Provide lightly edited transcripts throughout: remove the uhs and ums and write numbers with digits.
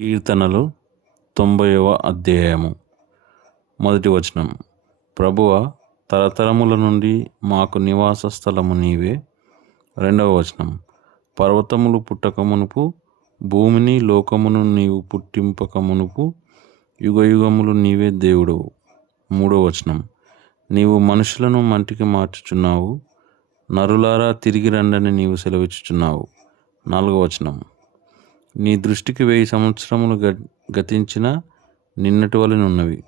కీర్తనలు 90వ అధ్యాయము. మొదటి వచనం. ప్రభువా, తరతరముల నుండి మాకు నివాస స్థలము నీవే. రెండవ వచనం. పర్వతములు పుట్టకమునుపు, భూమిని లోకమును నీవు పుట్టింపకమునుపు యుగయుగములు నీవే దేవుడవు. మూడవ వచనం. నీవు మనుషులను మంటికి మార్చుచున్నావు, నరులారా తిరిగి రండని నీవు సెలవిచ్చుచున్నావు. నాలుగవ వచనం. నీ దృష్టికి 1000 సంవత్సరములు గతించిన నిన్నటి వలెనున్నవి,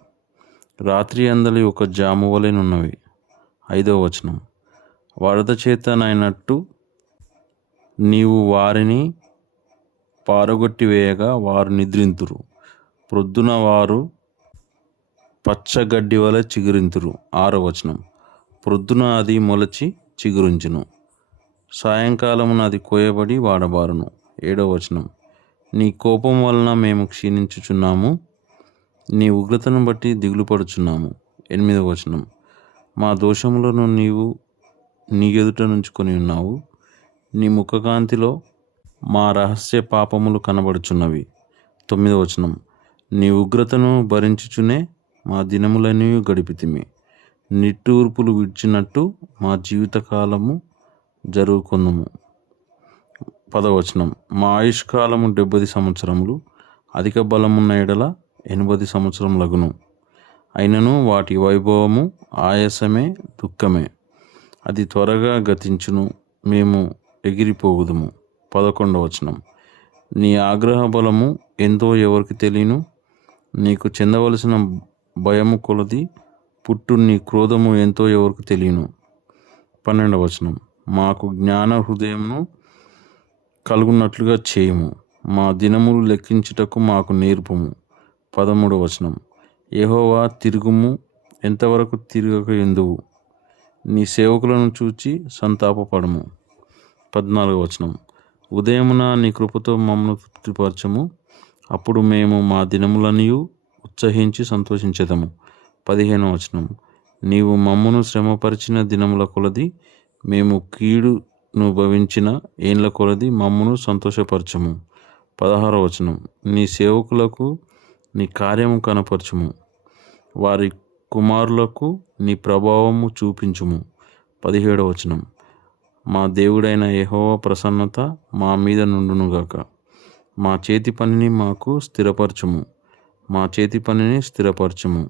రాత్రి అందలి ఒక జాము వలెనున్నవి. ఐదవ వచనం. వరద చేతనైనట్టు నీవు వారిని పారగొట్టివేయగా వారు నిద్రింతురు, ప్రొద్దున వారు పచ్చగడ్డి వలె చిగురింతురు. ఆరవ వచనం. ప్రొద్దున అది మొలచి చిగురించును, సాయంకాలమున అది కోయబడి వాడబారును. ఏడవ వచనం. నీ కోపం వలన మేము క్షీణించుచున్నాము, నీ ఉగ్రతను బట్టి దిగులు పడుచున్నాము. ఎనిమిదవ వచనం. మా దోషములను నీవు నీ ఎదుట నుంచుకొని ఉన్నావు, నీ ముఖకాంతిలో మా రహస్య పాపములు కనబడుచున్నవి. తొమ్మిదవ వచనం. నీ ఉగ్రతను భరించుచునే మా దినములన్నీ గడిపితిమి, నిట్టూర్పులు విడిచినట్టు మా జీవితకాలము జరుగుకొందుము. పదవచనం. మా ఆయుష్కాలము 70 సంవత్సరములు, అధిక బలమున్న ఎడల 80 సంవత్సరములగును. అయినను వాటి వైభవము ఆయాసమే, దుఃఖమే. అది త్వరగా గతించును, మేము ఎగిరిపోవుదుము. 11వ వచనం. నీ ఆగ్రహ బలము ఎంతో ఎవరికి తెలియను, నీకు చెందవలసిన భయము కొలది పుట్టు నీ క్రోధము ఎంతో ఎవరికి తెలియను. 12వ వచనం. మాకు జ్ఞాన హృదయమును కలుగునట్లుగా చేయుము, మా దినములు లెక్కించుటకు మాకు నేర్పుము. 13వ వచనం. యెహోవా, తిరుగుము, ఎంతవరకు తిరగక ఎందువు, నీ సేవకులను చూచి సంతాపపడము. 14వ వచనం. ఉదయమున నీ కృపతో మమ్మను తృప్తిపరచము, అప్పుడు మేము మా దినములనియు ఉత్సహించి సంతోషించెదము. 15వ వచనం. నీవు మమ్మను శ్రమపరిచిన దినముల కొలది, మేము కీడును భవించిన ఏండ్ల కొలది మమ్మను సంతోషపరచము. 16వ వచనం. నీ సేవకులకు నీ కార్యము కనపరచుము, వారి కుమారులకు నీ ప్రభావము చూపించుము. 17వ వచనం. మా దేవుడైన యెహోవా ప్రసన్నత మా మీద నుండునుగాక, మా చేతి పనిని మాకు స్థిరపరచుము, మా చేతి పనిని స్థిరపరచుము.